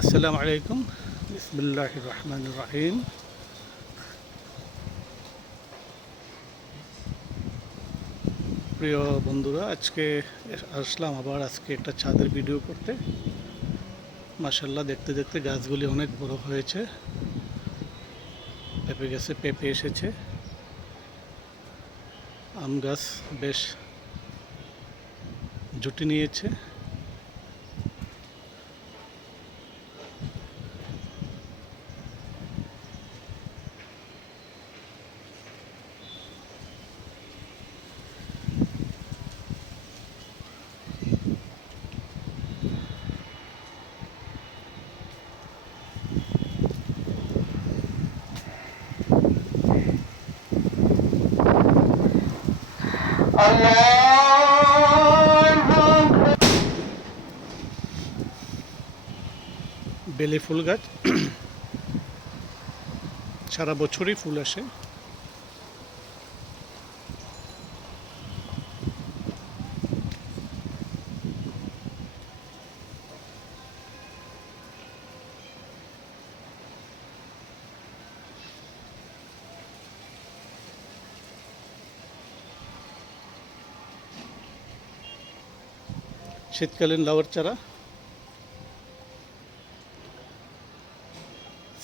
আসসালামু আলাইকুম। বিসমিল্লাহির রহমানির রহিম। প্রিয় বন্ধুরা, আজকে আসলাম আবার একটা ছাদের ভিডিও করতে। মাশাল্লাহ, দেখতে দেখতে গাছগুলি অনেক বড় হয়েছে। পেঁপে গাছে পেঁপে এসেছে। আম গাছ বেশ জুটি নিয়েছে। বেলি ফুল গাছ সারা বছরই ফুল আসে। শীতকালীন লাউয়ের চারা,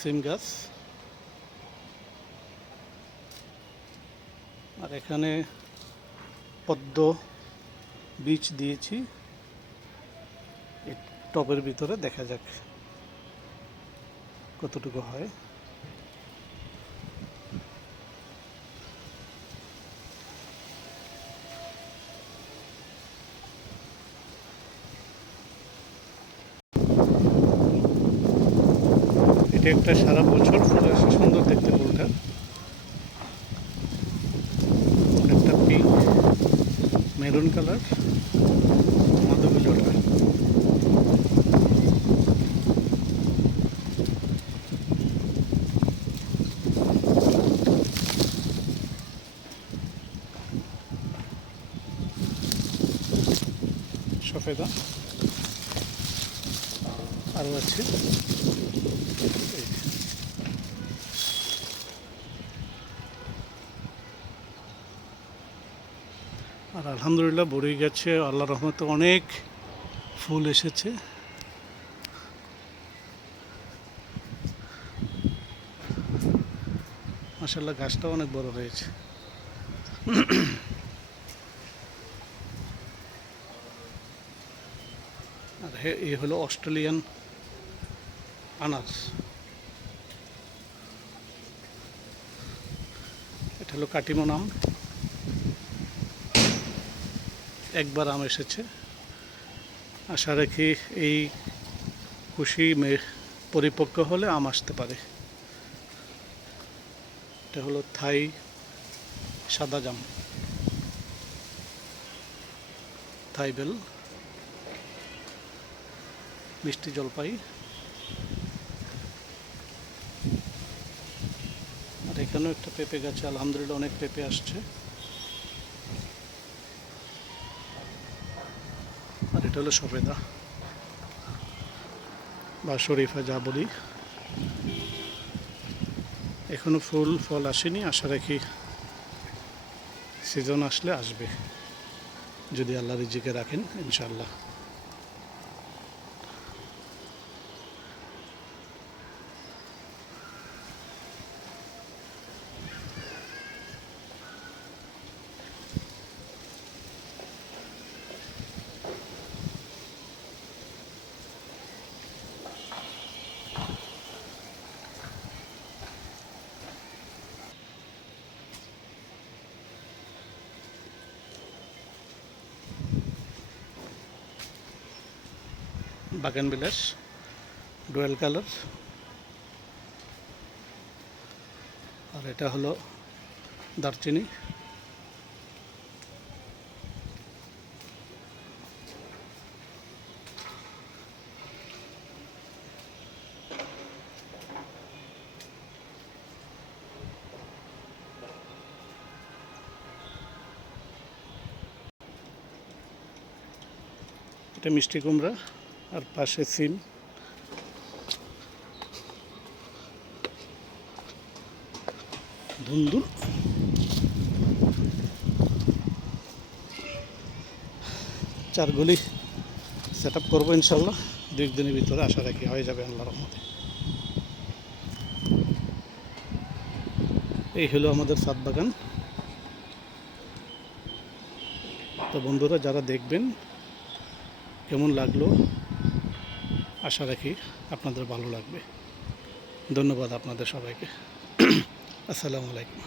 সিম গাছ, আর এখানে পদ্ম বীজ দিয়েছি এই টবের ভিতরে। দেখা যাক কতটুকু হয়। এটা একটা সারা বছর ফুল আসে, সুন্দর দেখতে ফুলটা। একটা পিঙ্ক মেরুন কালার, মাধবী লতা। সফেদা আরও আছে। এই আর আলহামদুলিল্লাহ বড়ই গাছে আল্লাহ রহমতে অনেক ফুল এসেছে। মাশাআল্লাহ, গাছটাও অনেক বড় হয়েছে। আর এই হলো অস্ট্রেলিয়ান আনারস। এটা হলো কাটিমন আম। একবার আম এসেছে। আশা রাখি এই কুশি পরিপক্ক হলে আম আসতে পারে। এটা হলো থাই সাদা জাম, থাই বেল, মিষ্টি জলপাই। আর এখানেও একটা পেঁপে গাছে আলহামদুলিল্লাহ অনেক পেঁপে আসছে। আর এটা হলো সফেদা বা শরীফা যা বলি। এখনো ফুল ফল আসেনি, আশা রাখি সিজন আসলে আসবে, যদি আল্লাহ রিজিকে রাখেন ইনশাআল্লাহ। বাগান বিলাস ডুয়েল কালার। আর এটা হলো দারচিনি। এটা মিষ্টি কুমড়া, আর পাশে সিম। ধুন্দুল। চারগুলি সেট আপ করবো ইনশাল্লাহ, 2 দিনের ভিতরে আশা রাখি হয়ে যাবে আল্লাহর রহমতে। এই হলো আমাদের ছাদ বাগান। তো বন্ধুরা যারা দেখবেন কেমন লাগলো, আশা রাখি আপনাদের ভালো লাগবে। ধন্যবাদ আপনাদের সবাইকে। আসসালামু আলাইকুম।